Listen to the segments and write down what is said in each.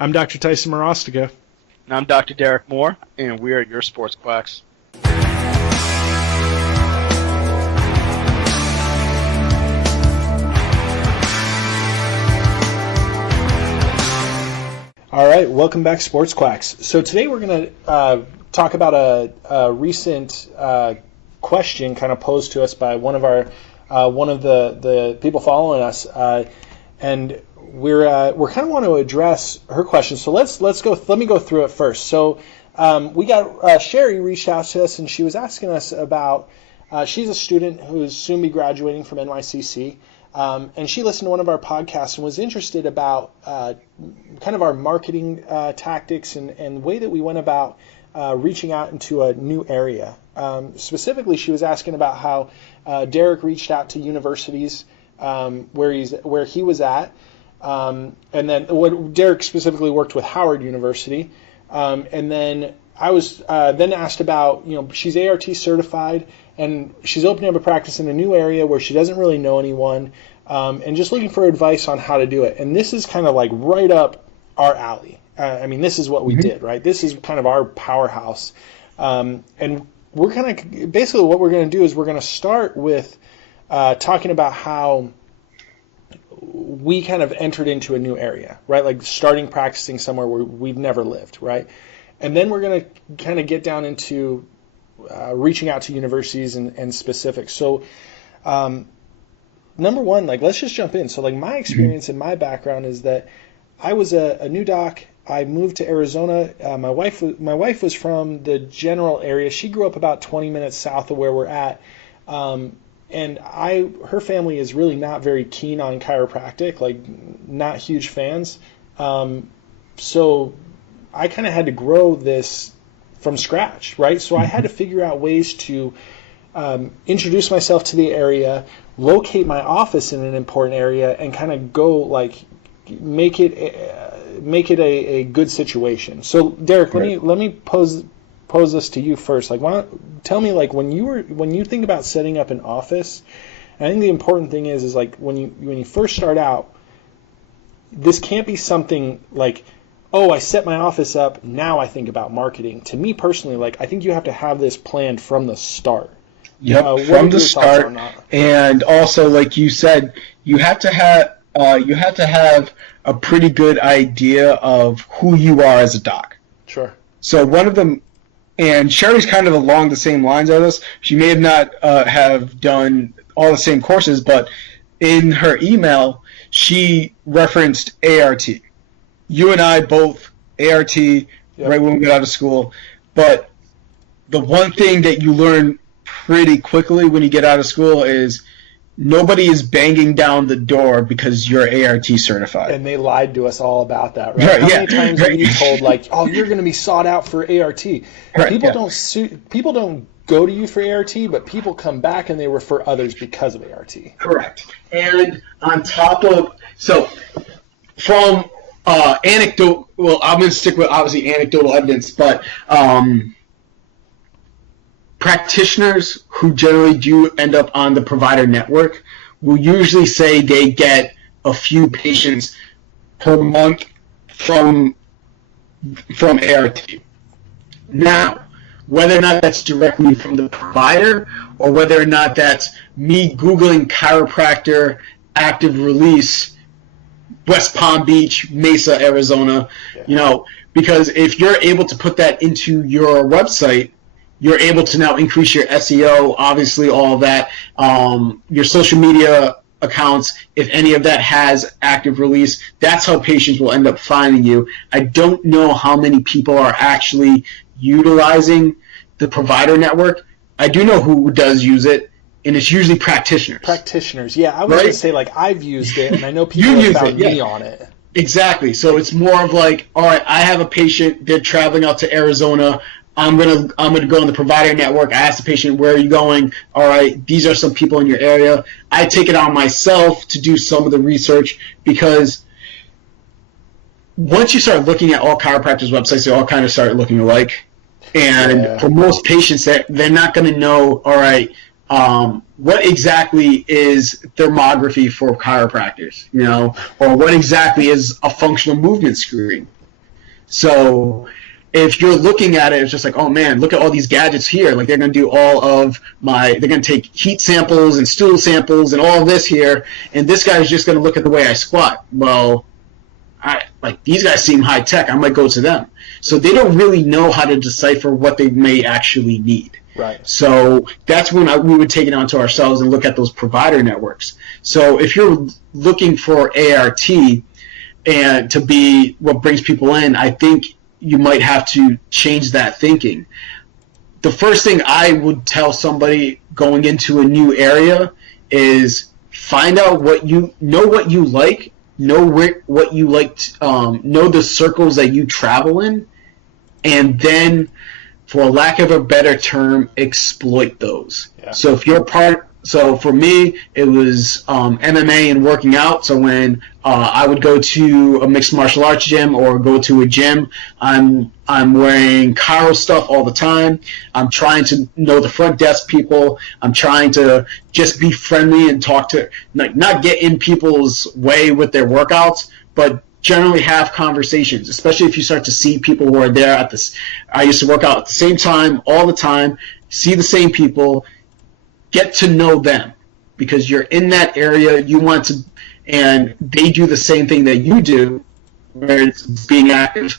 I'm Dr. Tyson Morostica. And I'm Dr. Derek Moore, and we are your Sports Quacks. All right, welcome back, Sports Quacks. So today we're going to talk about a recent question kind of posed to us by one of the people following us, and we're kind of want to address her question. So let me go through it first. So we got Sherri reached out to us, and she was asking us about she's a student who's soon be graduating from NYCC. And she listened to one of our podcasts and was interested about kind of our marketing tactics and the way that we went about reaching out into a new area. Specifically, she was asking about how Derek reached out to universities where he was at, and then Derek specifically worked with Howard University, and then I was then asked about, she's ART certified, and she's opening up a practice in a new area where she doesn't really know anyone, and just looking for advice on how to do it. And this is kind of like right up our alley. This is what we did, right? This is kind of our powerhouse. And we're kind of, basically what we're going to do is we're going to start with talking about how we kind of entered into a new area, right? Like starting practicing somewhere where we've never lived, right? And then we're going to kind of get down into reaching out to universities and specifics. So number one, let's just jump in. So my experience and my background is that I was a new doc. I moved to Arizona. My wife was from the general area. She grew up about 20 minutes south of where we're at. And her family is really not very keen on chiropractic, not huge fans. So I kind of had to grow this from scratch, right? So I had to figure out ways to introduce myself to the area, locate my office in an important area, and kind of go make it a good situation. So Derek, let me pose this to you first. Tell me when you think about setting up an office. I think the important thing is when you first start out, this can't be something oh, I set my office up, now I think about marketing. To me personally, I think you have to have this planned from the start. Yep, from the start. And also, like you said, you have to have a pretty good idea of who you are as a doc. Sure. So one of them, and Sherri's kind of along the same lines of this. She may have not have done all the same courses, but in her email, she referenced ART. You and I both ART, yep, right when we got out of school. But the one thing that you learn pretty quickly when you get out of school is nobody is banging down the door because you're ART certified. And they lied to us all about that, right? How many times are you told oh, you're going to be sought out for ART? Right, people don't go to you for ART, but people come back and they refer others because of ART. Correct. And on top of from anecdote, well, I'm going to stick with obviously anecdotal evidence, but practitioners who generally do end up on the provider network will usually say they get a few patients per month from ART. Now, whether or not that's directly from the provider or whether or not that's me Googling chiropractor active release West Palm Beach, Mesa, Arizona, because if you're able to put that into your website, you're able to now increase your SEO, obviously all of that, your social media accounts, if any of that has active release, that's how patients will end up finding you. I don't know how many people are actually utilizing the provider network. I do know who does use it, and it's usually practitioners. Practitioners, yeah. I was going to say, I've used it, and I know people have found me on it. Exactly. So it's more of all right, I have a patient, they're traveling out to Arizona, I'm gonna go on the provider network. I ask the patient, where are you going? All right, these are some people in your area. I take it on myself to do some of the research because once you start looking at all chiropractors' websites, they all kind of start looking alike. And for most patients, they're not going to know, all right, what exactly is thermography for chiropractors, or what exactly is a functional movement screen. So if you're looking at it, it's just like, oh man, look at all these gadgets here. Like they're going to do they're going to take heat samples and stool samples and all of this here. And this guy's just going to look at the way I squat. Well, these guys seem high tech. I might go to them. So they don't really know how to decipher what they may actually need. Right. So that's when we would take it onto ourselves and look at those provider networks. So if you're looking for ART and to be what brings people in, I think you might have to change that thinking. The first thing I would tell somebody going into a new area is find out what you like, know what you like, know the circles that you travel in, and then, for lack of a better term, exploit those. Yeah. So for me, it was MMA and working out. So when I would go to a mixed martial arts gym or go to a gym, I'm wearing chiro stuff all the time. I'm trying to know the front desk people. I'm trying to just be friendly and talk to, not get in people's way with their workouts, but generally have conversations, especially if you start to see people who are there at this. I used to work out at the same time all the time, see the same people, get to know them, because you're in that area, you want to, and they do the same thing that you do, where it's being active.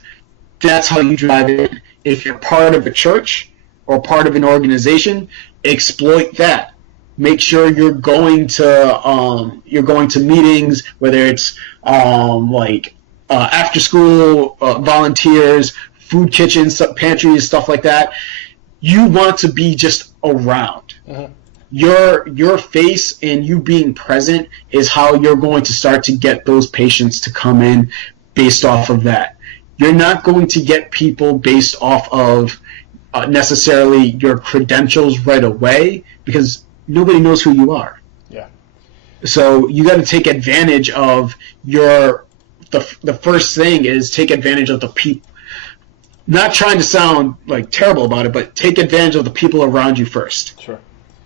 That's how you drive in. If you're part of a church or part of an organization, exploit that. Make sure you're going to meetings, whether it's after school volunteers, food kitchens, pantries, stuff like that. You want to be just around. Mm-hmm. Your face and you being present is how you're going to start to get those patients to come in based off of that. You're not going to get people based off of necessarily your credentials right away, because nobody knows who you are. Yeah. So you got to take advantage of the first thing is take advantage of the people. Not trying to sound terrible about it, but take advantage of the people around you first. Sure.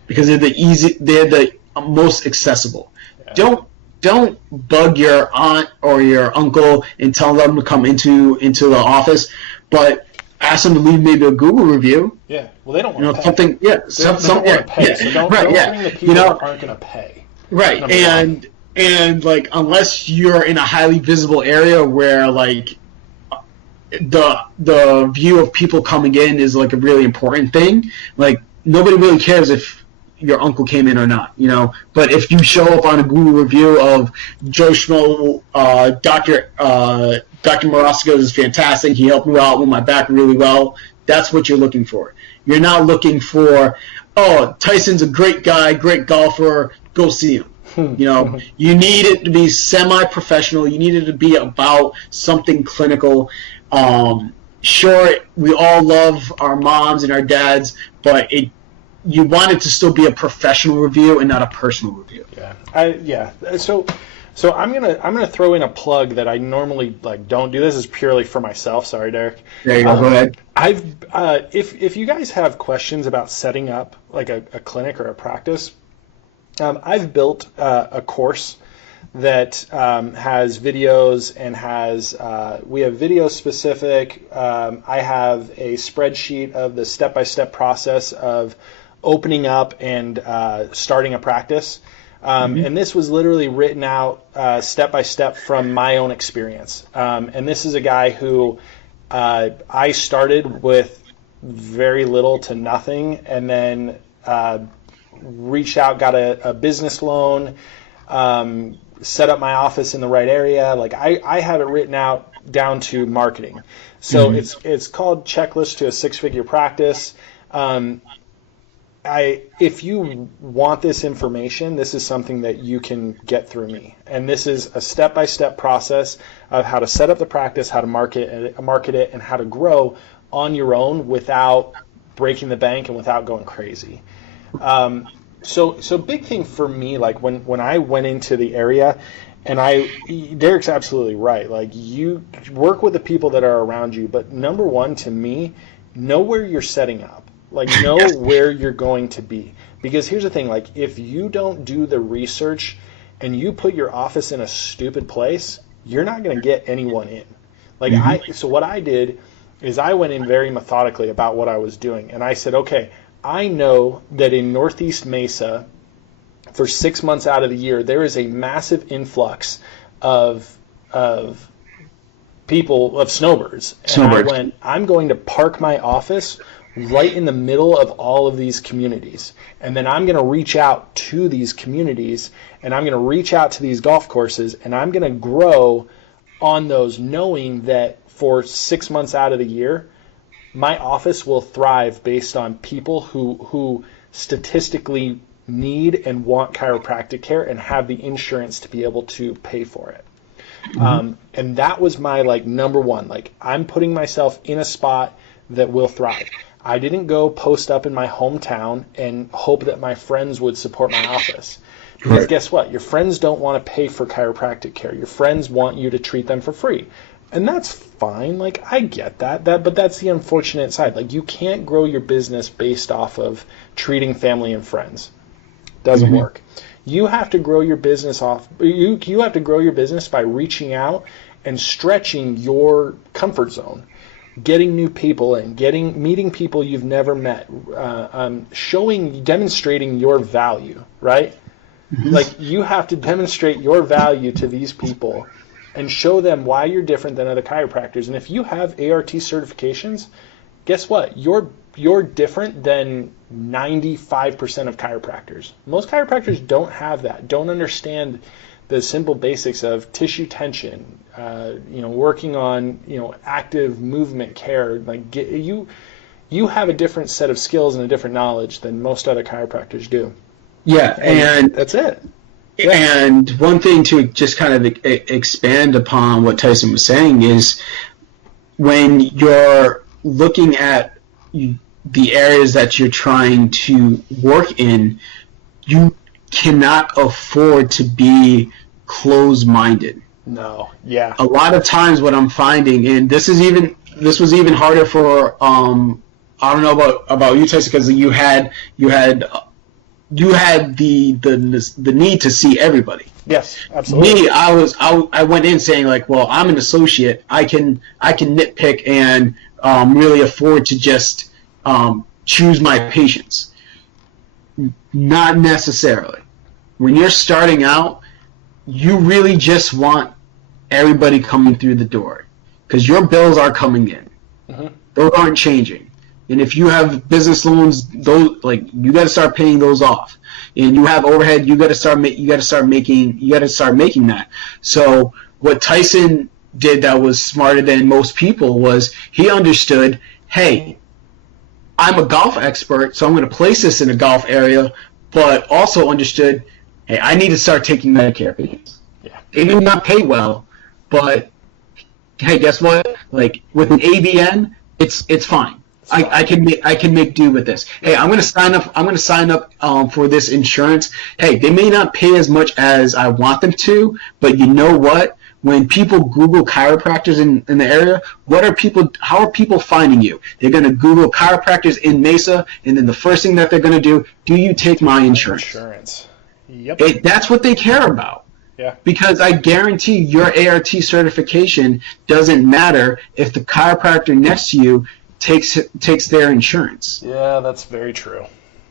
Because they're the most accessible. Yeah. Don't bug your aunt or your uncle and tell them to come into the office, but ask them to leave maybe a Google review. Yeah. Well, they don't want to pay. Something. Yeah. They don't want to pay. So don't bring the people that aren't going to pay. Right. And unless you're in a highly visible area where the view of people coming in is a really important thing, nobody really cares if your uncle came in or not, But if you show up on a Google review of Joe Schmo, Dr. Morosco is fantastic, he helped me out with my back really well, that's what you're looking for. You're not looking for, oh, Tyson's a great guy, great golfer, go see him. You need it to be semi-professional. You need it to be about something clinical. Sure, we all love our moms and our dads, but you want it to still be a professional review and not a personal review. Yeah. So I'm gonna throw in a plug that I normally don't do. This is purely for myself. Sorry, Derek. There you go. Go ahead. If you guys have questions about setting up a clinic or a practice, I've built a course that has videos and we have video specific. I have a spreadsheet of the step-by-step process of opening up and starting a practice. And this was literally written out step-by-step from my own experience. And this is a guy who I started with very little to nothing, and then reached out, got a business loan, set up my office in the right area. I have it written out down to marketing. So it's called Checklist to a Six-Figure Practice. If you want this information, this is something that you can get through me. And this is a step-by-step process of how to set up the practice, how to market it, and how to grow on your own without breaking the bank and without going crazy. So big thing for me, when I went into the area, and Derek's absolutely right. You work with the people that are around you, but number one to me, know where you're setting up. Know where you're going to be. Because here's the thing, if you don't do the research and you put your office in a stupid place, you're not going to get anyone in. So what I did is I went in very methodically about what I was doing, and I said, okay, I know that in Northeast Mesa, for 6 months out of the year, there is a massive influx of people, of snowbirds. And I went, I'm going to park my office right in the middle of all of these communities. And then I'm going to reach out to these communities, and I'm going to reach out to these golf courses, and I'm going to grow on those, knowing that for 6 months out of the year, my office will thrive based on people who statistically need and want chiropractic care and have the insurance to be able to pay for it. And that was my number one. I'm putting myself in a spot that will thrive. I didn't go post up in my hometown and hope that my friends would support my office. Because guess what? Your friends don't want to pay for chiropractic care. Your friends want you to treat them for free. And that's fine. I get that. But that's the unfortunate side. You can't grow your business based off of treating family and friends. Doesn't work. You have to grow your business you have to grow your business by reaching out and stretching your comfort zone. Getting new people in, meeting people you've never met, demonstrating your value, right? You have to demonstrate your value to these people and show them why you're different than other chiropractors. And if you have ART certifications, guess what? You're different than 95% of chiropractors. Most chiropractors don't have that, don't understand the simple basics of tissue tension, working on, active movement care. You have a different set of skills and a different knowledge than most other chiropractors do. Yeah, and that's it. Yeah. And one thing to just kind of expand upon what Tyson was saying is when you're looking at the areas that you're trying to work in, you cannot afford to be closed-minded. No, yeah. A lot of times what I'm finding, and this was even harder for I don't know about you, Tyson, because you had the need to see everybody. Yes, absolutely. Me, I went in saying well, I'm an associate. I can nitpick and really afford to just choose my patients. Not necessarily. When you're starting out, you really just want everybody coming through the door because your bills are coming in. Those aren't changing. And if you have business loans, those you got to start paying those off. And you have overhead, you got to start making that. So what Tyson did that was smarter than most people was he understood, hey, I'm a golf expert, so I'm going to place this in a golf area, but also understood, hey, I need to start taking Medicare patients. Yeah. They may not pay well, but hey, guess what? With an ABN, it's fine. I can make do with this. Hey, I'm going to sign up for this insurance. Hey, they may not pay as much as I want them to, but you know what? When people Google chiropractors in the area, how are people finding you? They're going to Google chiropractors in Mesa, and then the first thing that they're going to do you take my insurance? Yep. That's what they care about. Yeah. Because I guarantee your ART certification doesn't matter if the chiropractor next to you takes their insurance. Yeah, that's very true.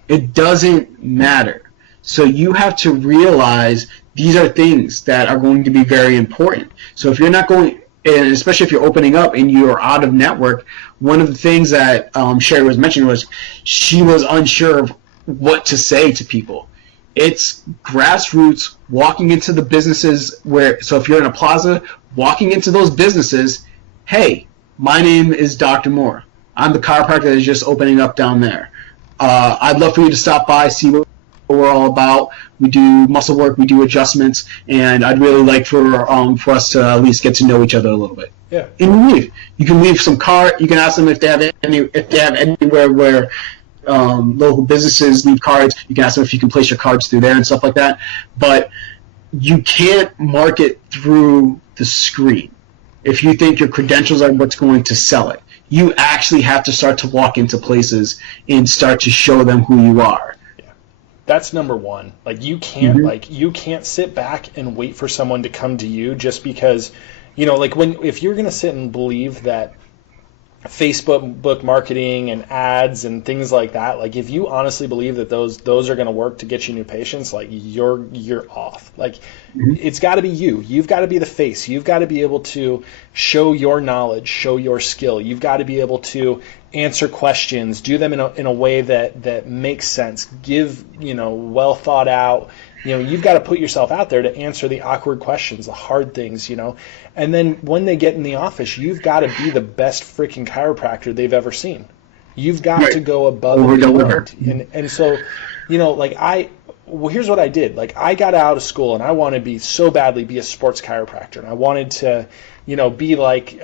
It doesn't matter. So you have to realize these are things that are going to be very important. So if you're not going, and especially if you're opening up and you're out of network, one of the things that Sherri was mentioning was she was unsure of what to say to people. It's grassroots, walking into the businesses so if you're in a plaza, walking into those businesses, hey, my name is Dr. Moore. I'm the chiropractor that is just opening up down there. I'd love for you to stop by, see what we're all about. We do muscle work, we do adjustments, and I'd really like for us to at least get to know each other a little bit. Yeah. And you leave. You can leave some card. You can ask them if they have anywhere where local businesses leave cards. You can ask them if you can place your cards through there and stuff like that. But you can't market through the screen if you think your credentials are what's going to sell it. You actually have to start to walk into places and start to show them who you are. Yeah. That's number one. You can't you can't sit back and wait for someone to come to you just because like if you're going to sit and believe that Facebook marketing and ads and things like that, like if you honestly believe that those are going to work to get you new patients, like you're off. Like it's got to be you. You've got to be the face. You've got to be able to show your knowledge, show your skill. You've got to be able to answer questions, do them in a way that makes sense. Give, well thought out. You've got to put yourself out there to answer the awkward questions, the hard things, And then when they get in the office, you've got to be the best freaking chiropractor they've ever seen. You've got to go above and beyond. And so, here's what I did. Like, I got out of school and I wanted to so badly be a sports chiropractor. And I wanted to, be like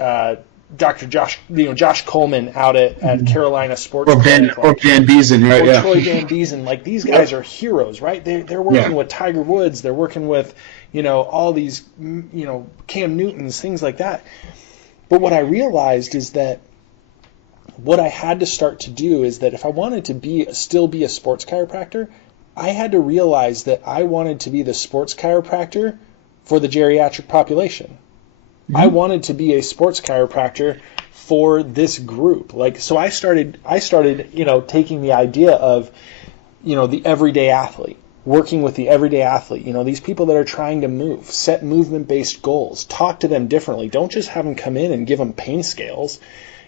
Dr. Josh Coleman out at Carolina Sports Clinic, or Van Beesen, right? Or Troy Van Beesen. Like, these guys are heroes, right? They're working with Tiger Woods. They're working with, all these, Cam Newtons, things like that. But what I realized is that what I had to start to do is that if I wanted to still be a sports chiropractor, I had to realize that I wanted to be the sports chiropractor for the geriatric population. I wanted to be a sports chiropractor for this group. So I started, taking the idea of, the everyday athlete, working with the everyday athlete, these people that are trying to move, set movement-based goals, talk to them differently. Don't just have them come in and give them pain scales,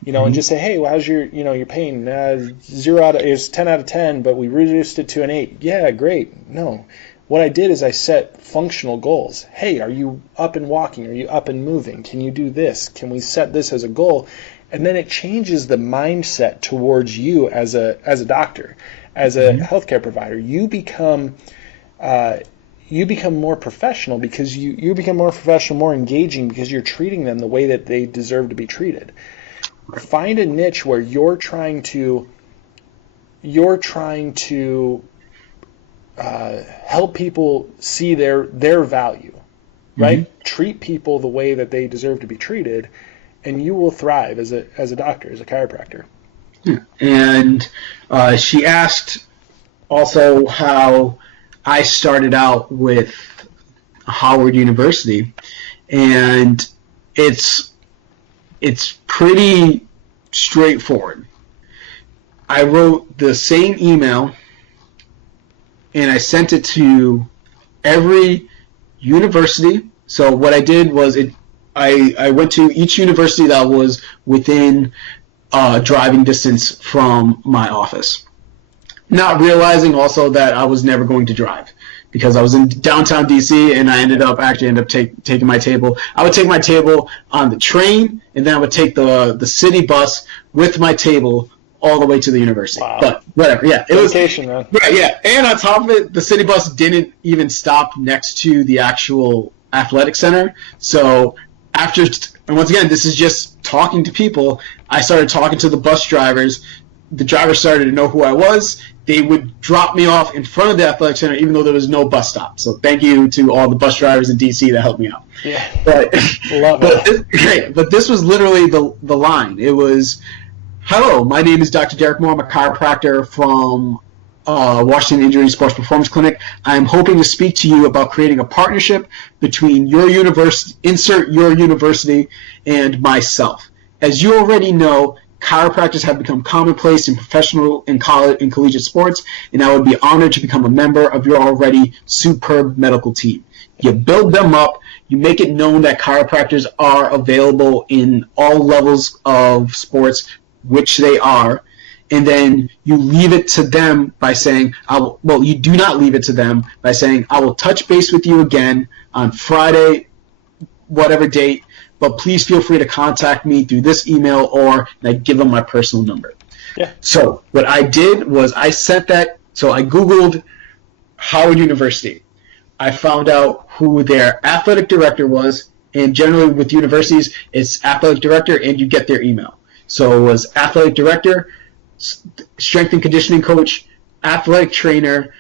and just say, hey, well, how's your pain? 10 out of 10, but we reduced it to an 8. Yeah, great. No. What I did is I set functional goals. Hey, are you up and walking? Are you up and moving? Can you do this? Can we set this as a goal? And then it changes the mindset towards you as a doctor, as a healthcare provider. You become more professional because you become more professional, more engaging because you're treating them the way that they deserve to be treated. Find a niche where you're trying to help people see their value, right? Treat people the way that they deserve to be treated, and you will thrive as a doctor, as a chiropractor. And she asked also how I started out with Howard University, and it's pretty straightforward. I wrote the same email and I sent it to every university. So what I did was I went to each university that was within driving distance from my office, not realizing also that I was never going to drive because I was in downtown DC and I ended up taking my table. I would take my table on the train and then I would take the city bus with my table all the way to the university. Wow. But whatever, yeah. It was dedication, man. Right, yeah. And on top of it, the city bus didn't even stop next to the actual athletic center. So and once again, this is just talking to people. I started talking to the bus drivers. The drivers started to know who I was. They would drop me off in front of the athletic center even though there was no bus stop. So thank you to all the bus drivers in DC that helped me out. Yeah. But this was literally the line. It was, hello, my name is Dr. Derek Moore. I'm a chiropractor from Washington Injury Sports Performance Clinic. I'm hoping to speak to you about creating a partnership between your university, and myself. As you already know, chiropractors have become commonplace in professional and collegiate sports, and I would be honored to become a member of your already superb medical team. You build them up. You make it known that chiropractors are available in all levels of sports, which they are, and then you leave it to them by saying, you do not leave it to them by saying, I will touch base with you again on Friday, whatever date, but please feel free to contact me through this email or I give them my personal number. Yeah. So what I did was I sent that, so I Googled Howard University. I found out who their athletic director was, and generally with universities, it's athletic director and you get their email. So it was athletic director, strength and conditioning coach, athletic trainer,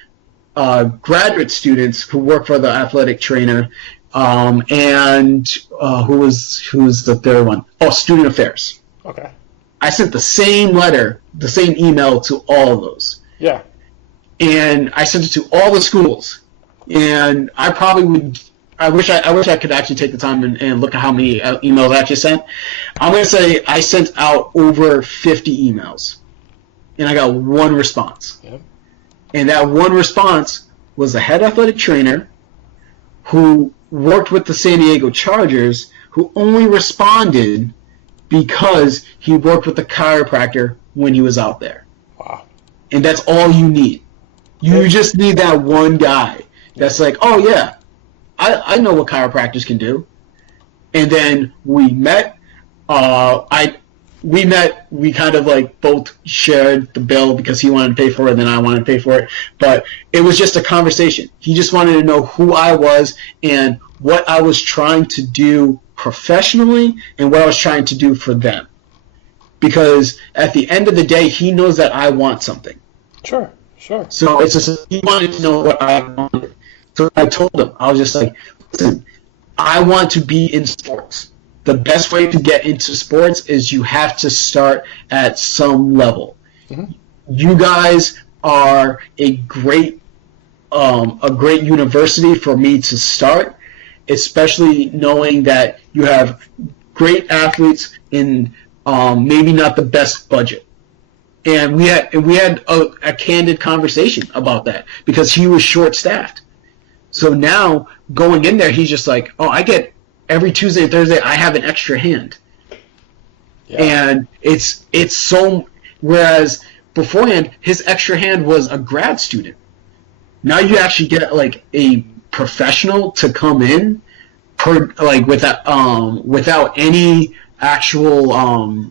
graduate students who work for the athletic trainer, and who was the third one? Oh, student affairs. Okay. I sent the same email to all of those. Yeah. And I sent it to all the schools. And I probably would I wish I could actually take the time and look at how many emails I actually sent. I'm going to say I sent out over 50 emails, and I got one response. Yep. And that one response was the head athletic trainer who worked with the San Diego Chargers, who only responded because he worked with the chiropractor when he was out there. Wow. And that's all you need. You just need that one guy that's like, oh, yeah, I know what chiropractors can do. And then we met. We kind of like both shared the bill because he wanted to pay for it and then I wanted to pay for it. But it was just a conversation. He just wanted to know who I was and what I was trying to do professionally and what I was trying to do for them. Because at the end of the day, he knows that I want something. Sure. So it's just, he wanted to know what I wanted. So I told him, I was just like, listen, I want to be in sports. The best way to get into sports is you have to start at some level. Mm-hmm. You guys are a great university for me to start, especially knowing that you have great athletes in maybe not the best budget. And we had a candid conversation about that because he was short-staffed. So now going in there, he's just like, oh, I get every Tuesday and Thursday, I have an extra hand. Yeah. And it's so, whereas beforehand, his extra hand was a grad student. Now you actually get like a professional to come in without any actual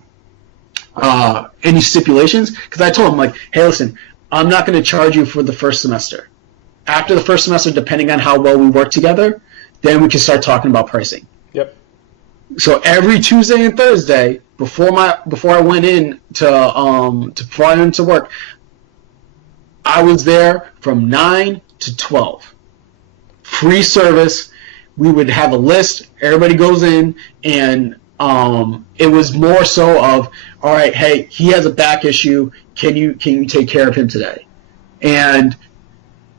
any stipulations. Because I told him, like, hey, listen, I'm not going to charge you for the first semester. After the first semester, depending on how well we work together, then we can start talking about pricing. Yep. So every Tuesday and Thursday, before I went in to fly into work, I was there from 9 to 12. Free service. We would have a list. Everybody goes in, and it was more so of, all right, hey, he has a back issue. Can you take care of him today? And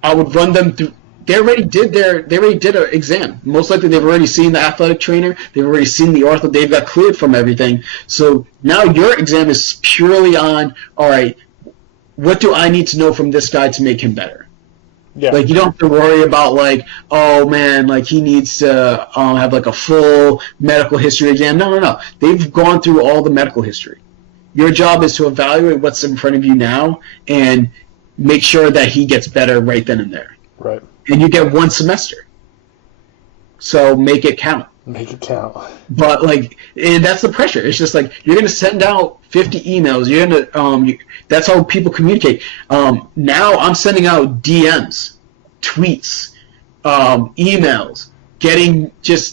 I would run them through. They already did an exam. Most likely they've already seen the athletic trainer. They've already seen the ortho. They've got cleared from everything. So now your exam is purely on, all right, what do I need to know from this guy to make him better? Yeah. Like, you don't have to worry about, like, oh, man, like, he needs to have, like, a full medical history exam. No. They've gone through all the medical history. Your job is to evaluate what's in front of you now and make sure that he gets better right then and there. Right. And you get one semester. So make it count. Make it count. But, like, and that's the pressure. It's just like, you're going to send out 50 emails. You're going to, that's how people communicate. Now I'm sending out DMs, tweets, emails,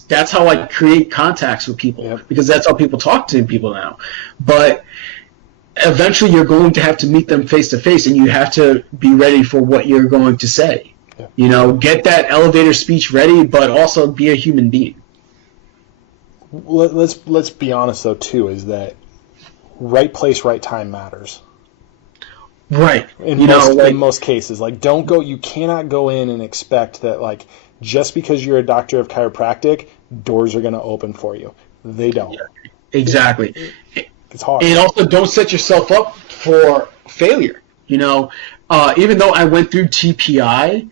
that's how I create contacts with people. Yep. Because that's how people talk to people now. But eventually you're going to have to meet them face to face, and you have to be ready for what you're going to say. Yeah. You know, get that elevator speech ready, but also be a human being. Let's be honest though too, is that right place, right time matters. Right. In most cases, like, you cannot go in and expect that, like, just because you're a doctor of chiropractic, doors are going to open for you. They don't. Yeah, exactly. It's hard. And also, don't set yourself up for failure. You know, even though I went through TPI,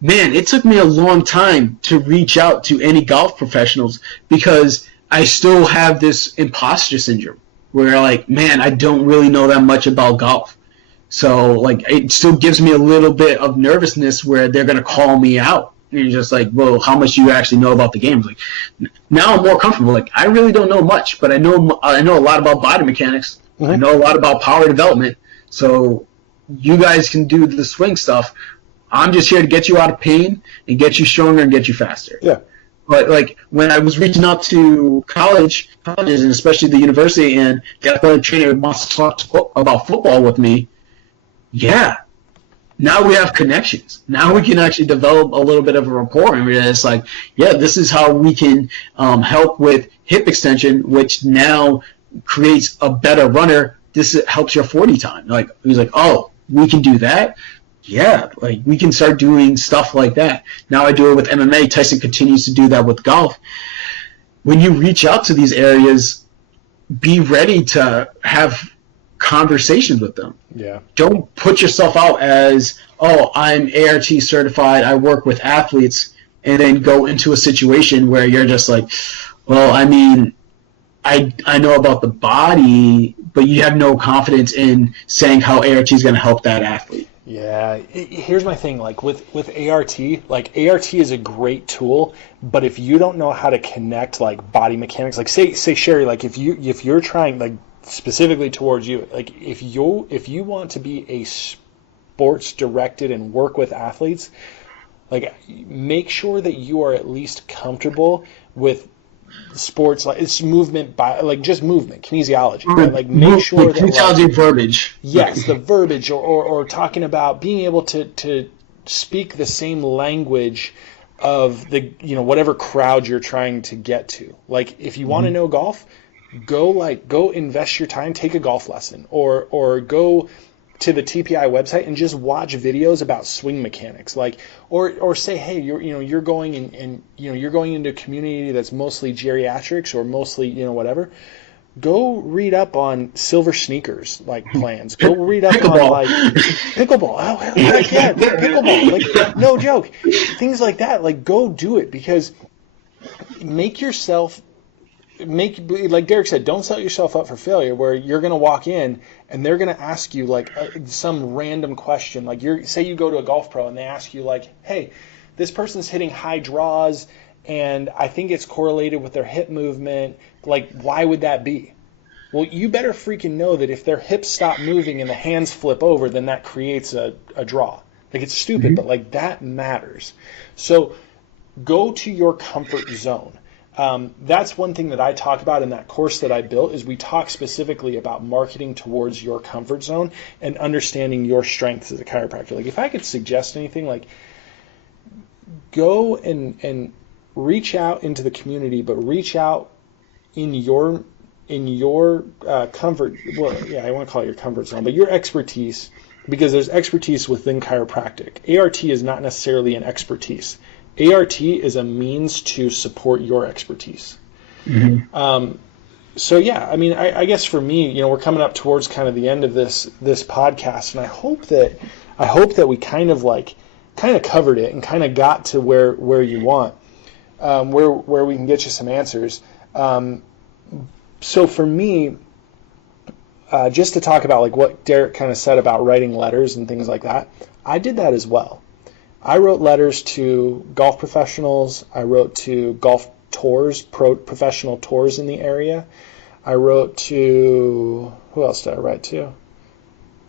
man, it took me a long time to reach out to any golf professionals because I still have this imposter syndrome where, like, man, I don't really know that much about golf. So, like, it still gives me a little bit of nervousness where they're going to call me out. And you're just like, well, how much do you actually know about the game? Like, now I'm more comfortable. Like, I really don't know much, but I know a lot about biomechanics. Mm-hmm. I know a lot about power development. So you guys can do the swing stuff. I'm just here to get you out of pain and get you stronger and get you faster. Yeah. But, like, when I was reaching out to colleges, and especially the university, and the athletic trainer wants to talk about football with me, yeah, now we have connections. Now we can actually develop a little bit of a rapport, and it's like, yeah, this is how we can help with hip extension, which now creates a better runner. This helps your 40 time. Like, he's like, oh, we can do that. yeah, like we can start doing stuff like that. Now I do it with MMA. Tyson continues to do that with golf. When you reach out to these areas, be ready to have conversations with them. Yeah. Don't put yourself out as, oh, I'm ART certified, I work with athletes, and then go into a situation where you're just like, well, I mean, I know about the body, but you have no confidence in saying how ART is going to help that athlete. Yeah, here's my thing. Like with ART, like ART is a great tool, but if you don't know how to connect like body mechanics, like say Sherri, like if you're trying like specifically towards you, like if you want to be a sports directed and work with athletes, like make sure that you are at least comfortable with sports, like it's movement, by like just movement kinesiology, right? Like make sure that kinesiology verbiage, yes, the verbiage, or talking about being able to speak the same language of the whatever crowd you're trying to get to. Like if you want to know golf, go invest your time, take a golf lesson, or go to the TPI website and just watch videos about swing mechanics, like or say, hey, you're going and you're going into a community that's mostly geriatrics or mostly whatever. Go read up on silver sneakers like plans. Go read up on like pickleball. Oh, heck yeah, pickleball. Like no joke, things like that. Like go do it, because like Derek said, don't set yourself up for failure where you're going to walk in and they're going to ask you like some random question. Like say you go to a golf pro and they ask you like, hey, this person's hitting high draws and I think it's correlated with their hip movement. Like, why would that be? Well, you better freaking know that if their hips stop moving and the hands flip over, then that creates a draw. Like, it's stupid, but like that matters. So go to your comfort zone. That's one thing that I talk about in that course that I built, is we talk specifically about marketing towards your comfort zone and understanding your strengths as a chiropractor. Like if I could suggest anything, like go and reach out into the community, but reach out in your comfort. Well, yeah, I want to call it your comfort zone, but your expertise, because there's expertise within chiropractic. ART is not necessarily an expertise. ART is a means to support your expertise. So yeah, I mean, I guess for me, we're coming up towards kind of the end of this podcast, and I hope that we kind of covered it and kind of got to where you want, where we can get you some answers. So for me, just to talk about like what Derek kind of said about writing letters and things like that, I did that as well. I wrote letters to golf professionals. I wrote to golf tours, professional tours in the area. I wrote to, who else did I write to?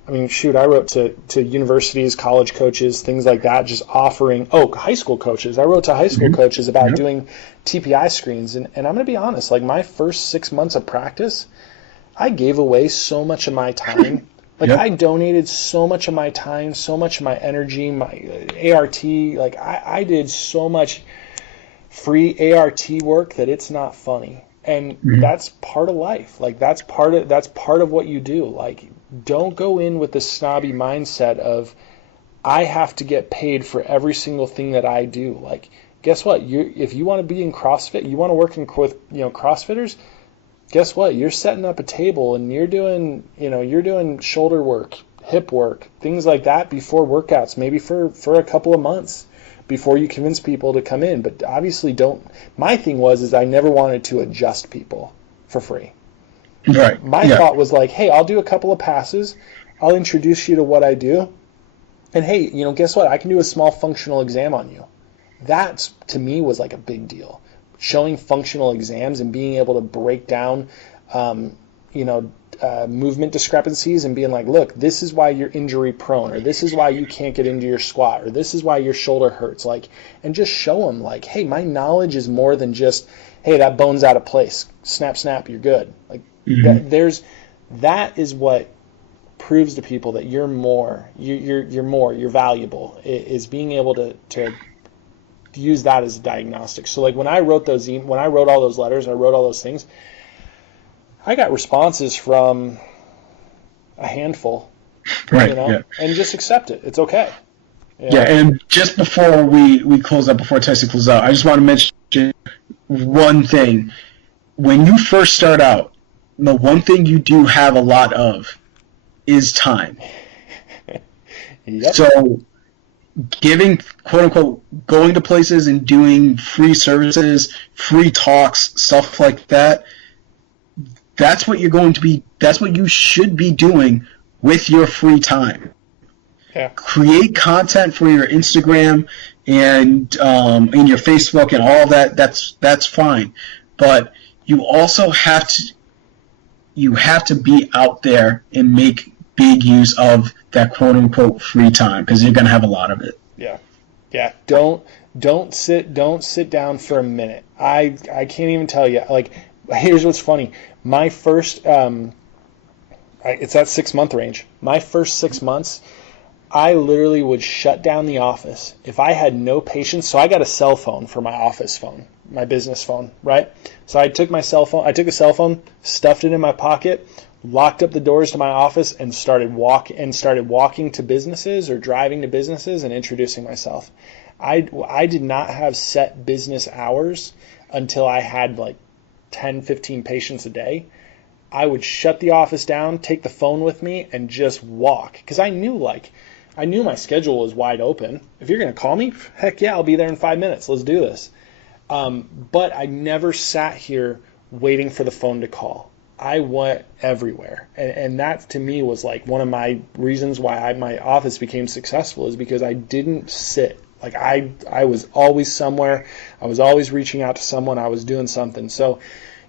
I mean, shoot, I wrote to universities, college coaches, things like that, just offering, high school coaches. I wrote to high school coaches about doing TPI screens. And I'm going to be honest, like my first 6 months of practice, I gave away so much of my time. Like I donated so much of my time, so much of my energy, my ART. Like I did so much free ART work that it's not funny. And that's part of life. Like that's part of what you do. Like don't go in with the snobby mindset of I have to get paid for every single thing that I do. Like guess what? If you want to be in CrossFit, you want to work with CrossFitters, guess what? You're setting up a table and you're doing shoulder work, hip work, things like that before workouts, maybe for a couple of months before you convince people to come in. But obviously my thing was I never wanted to adjust people for free. Right. My thought was like, hey, I'll do a couple of passes. I'll introduce you to what I do. And hey, guess what? I can do a small functional exam on you. That to me was like a big deal. Showing functional exams and being able to break down, movement discrepancies and being like, look, this is why you're injury prone, or this is why you can't get into your squat, or this is why your shoulder hurts. Like, and just show them like, hey, my knowledge is more than just, hey, that bone's out of place. Snap, snap, you're good. Like that is what proves to people that you're more, you're valuable, is being able to use that as a diagnostic. So like when I wrote all those letters, I wrote all those things, I got responses from a handful. Right. You know, Yeah. and just accept it. It's okay. Yeah. And just before we close up, before Tyson closes out, I just want to mention one thing. When you first start out, the one thing you do have a lot of is time. Yep. So giving, quote unquote, going to places and doing free services, free talks, stuff like that, that's what you should be doing with your free time. Yeah. Create content for your Instagram and in your Facebook and all that. That's fine. But you also have to be out there and make big use of that quote unquote free time, because you're going to have a lot of it. Yeah. Yeah. Don't sit down for a minute. I can't even tell you. Like, here's what's funny. My first it's that 6-month range. My first 6 months, I literally would shut down the office if I had no patience. So I got a cell phone for my office phone, my business phone, right? So I took a cell phone, stuffed it in my pocket, locked up the doors to my office, and started walking to businesses or driving to businesses and introducing myself. I did not have set business hours until I had like 10, 15 patients a day. I would shut the office down, take the phone with me, and just walk. Because I knew my schedule was wide open. If you're going to call me, heck yeah, I'll be there in 5 minutes. Let's do this. But I never sat here waiting for the phone to call. I went everywhere. And that to me was like one of my reasons why my office became successful, is because I didn't sit. Like I was always somewhere. I was always reaching out to someone. I was doing something. So,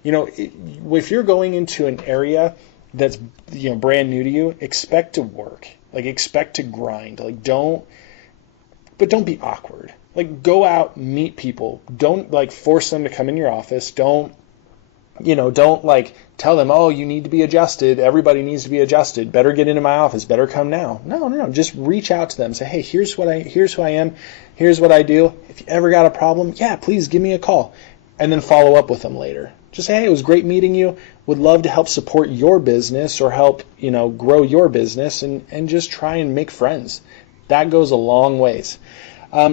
if you're going into an area that's, brand new to you, expect to work. Like, expect to grind. Like, don't be awkward. Like, go out, meet people. Don't like force them to come in your office. Don't like tell them, oh, you need to be adjusted. Everybody needs to be adjusted. Better get into my office. Better come now. No. Just reach out to them. Say, hey, here's who I am. Here's what I do. If you ever got a problem, yeah, please give me a call. And then follow up with them later. Just say, hey, it was great meeting you. Would love to help support your business or help, grow your business, and just try and make friends. That goes a long ways.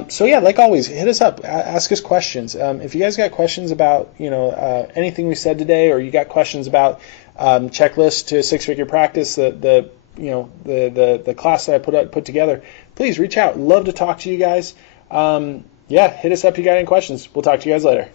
So yeah, like always, hit us up, ask us questions. If you guys got questions about, anything we said today, or you got questions about checklist to six-figure practice, the class that I put together, please reach out. Love to talk to you guys. Yeah, hit us up if you got any questions. We'll talk to you guys later.